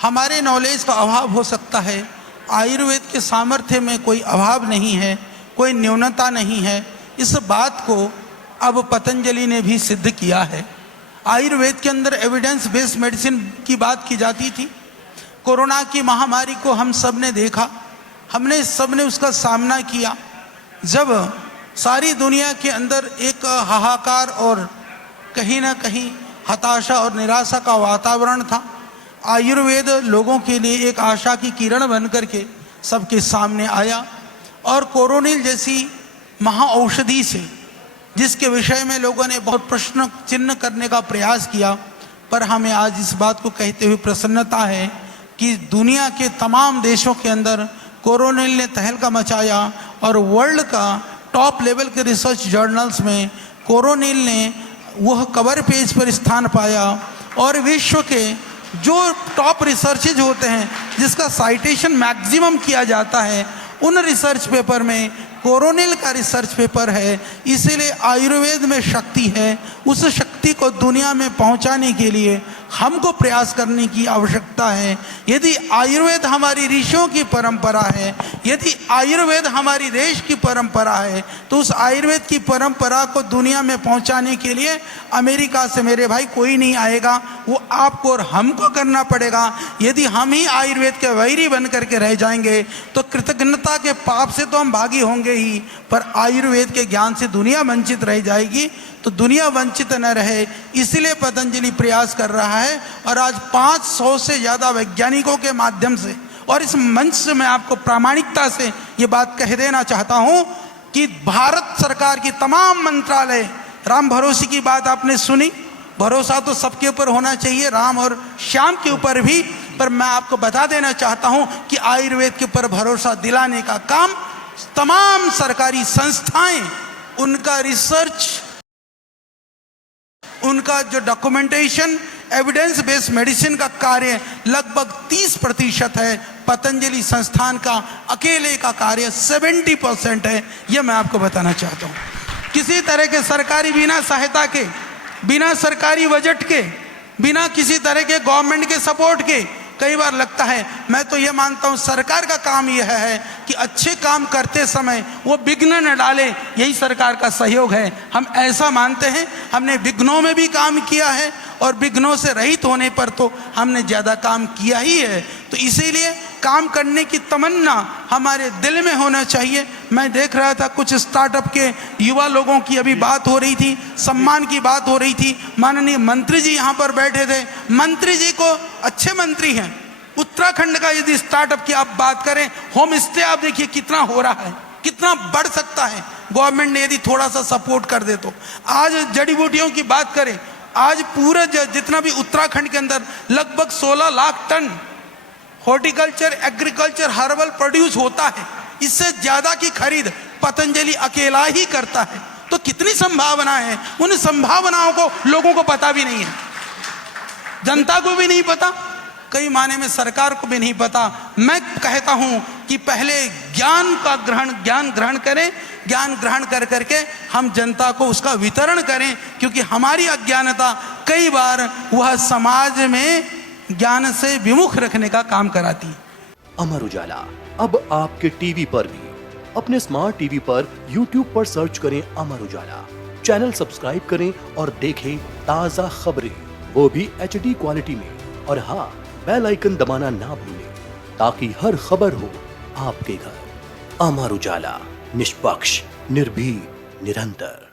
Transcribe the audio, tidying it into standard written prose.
हमारे नॉलेज का अभाव हो सकता है, आयुर्वेद के सामर्थ्य में कोई अभाव नहीं है, कोई न्यूनता नहीं है। इस बात को अब पतंजलि ने भी सिद्ध किया है। आयुर्वेद के अंदर एविडेंस बेस्ड मेडिसिन की बात की जाती थी। कोरोना की महामारी को हम सब ने देखा, हमने सब ने उसका सामना किया। जब सारी दुनिया के अंदर एक हाहाकार और कहीं ना कहीं हताशा और निराशा का वातावरण था, आयुर्वेद लोगों के लिए एक आशा की किरण बन करके सबके सामने आया और कोरोनिल जैसी महाऔषधि से, जिसके विषय में लोगों ने बहुत प्रश्न चिन्ह करने का प्रयास किया, पर हमें आज इस बात को कहते हुए प्रसन्नता है कि दुनिया के तमाम देशों के अंदर कोरोनिल ने तहलका मचाया और वर्ल्ड का टॉप लेवल के रिसर्च जर्नल्स में कोरोनिल ने वह कवर पेज पर स्थान पाया और विश्व के जो टॉप रिसर्चेज होते हैं जिसका साइटेशन मैक्सिमम किया जाता है, उन रिसर्च पेपर में कोरोनिल का रिसर्च पेपर है। इसीलिए आयुर्वेद में शक्ति है, उस शक्ति को दुनिया में पहुंचाने के लिए हमको प्रयास करने की आवश्यकता है। यदि आयुर्वेद हमारी ऋषियों की परंपरा है, यदि आयुर्वेद हमारी देश की परंपरा है, तो उस आयुर्वेद की परंपरा को दुनिया में पहुंचाने के लिए अमेरिका से मेरे भाई कोई नहीं आएगा, वो आपको और हमको करना पड़ेगा। यदि हम ही आयुर्वेद के वैरी बन करके रह जाएंगे तो कृतज्ञता के पाप से तो हम भागी होंगे ही, पर आयुर्वेद के ज्ञान से दुनिया वंचित रह जाएगी। तो दुनिया वंचित न रहे, इसलिए पतंजलि प्रयास कर रहा है। और आज 500 से ज़्यादा वैज्ञानिकों के माध्यम से, और इस मंच से मैं आपको प्रामाणिकता से ये बात कह देना चाहता हूँ कि भारत सरकार की तमाम मंत्रालय, राम भरोसे की बात आपने सुनी, भरोसा तो सबके ऊपर होना चाहिए, राम और श्याम के ऊपर भी, पर मैं आपको बता देना चाहता हूँ कि आयुर्वेद के ऊपर भरोसा दिलाने का काम तमाम सरकारी संस्थाएं, उनका रिसर्च, उनका जो डॉक्यूमेंटेशन, एविडेंस बेस्ड मेडिसिन का कार्य लगभग 30% है। पतंजलि संस्थान का अकेले का कार्य 70% है। यह मैं आपको बताना चाहता हूँ। किसी तरह के सरकारी बिना सहायता के, बिना सरकारी बजट के, बिना किसी तरह के गवर्नमेंट के सपोर्ट के, कई बार लगता है, मैं तो ये मानता हूँ सरकार का काम यह है कि अच्छे काम करते समय वो विघ्न न डाले, यही सरकार का सहयोग है। हम ऐसा मानते हैं। हमने विघ्नों में भी काम किया है और विघ्नों से रहित होने पर तो हमने ज़्यादा काम किया ही है। तो इसीलिए काम करने की तमन्ना हमारे दिल में होना चाहिए। मैं देख रहा था कुछ स्टार्टअप के युवा लोगों की अभी बात हो रही थी, सम्मान की बात हो रही थी। माननीय मंत्री जी यहाँ पर बैठे थे। मंत्री जी को, अच्छे मंत्री हैं, उत्तराखंड का यदि स्टार्टअप की आप बात करें, होम स्टे आप देखिए कितना हो रहा है, कितना बढ़ सकता है गवर्नमेंट ने यदि थोड़ा सा सपोर्ट कर दे तो। आज जड़ी बूटियों की बात करें, आज पूरा जितना भी उत्तराखंड के अंदर लगभग 16 lakh ton horticulture, agriculture, herbal produce होता है। इससे ज्यादा की खरीद पतंजलि अकेला ही करता है। तो कितनी संभावना है, उन संभावनाओं को लोगों को पता भी नहीं है, जनता को भी नहीं पता, कई माने में सरकार को भी नहीं पता। मैं कहता हूं कि पहले ज्ञान ग्रहण करें, ज्ञान ग्रहण कर करके हम जनता को उसका वितरण करें, क्योंकि हमारी अज्ञानता कई बार वह समाज में ज्ञान से विमुख रखने का काम कराती है। अमर उजाला अब आपके टीवी पर भी। अपने स्मार्ट टीवी पर YouTube पर सर्च करें अमर उजाला, चैनल सब्सक्राइब करें और देखें ताजा खबरें, वो भी HD क्वालिटी में। और हाँ, बेल आइकन दबाना ना भूलें ताकि हर खबर हो आपके घर। अमर उजाला, निष्पक्ष, निर्भीक, निरंतर।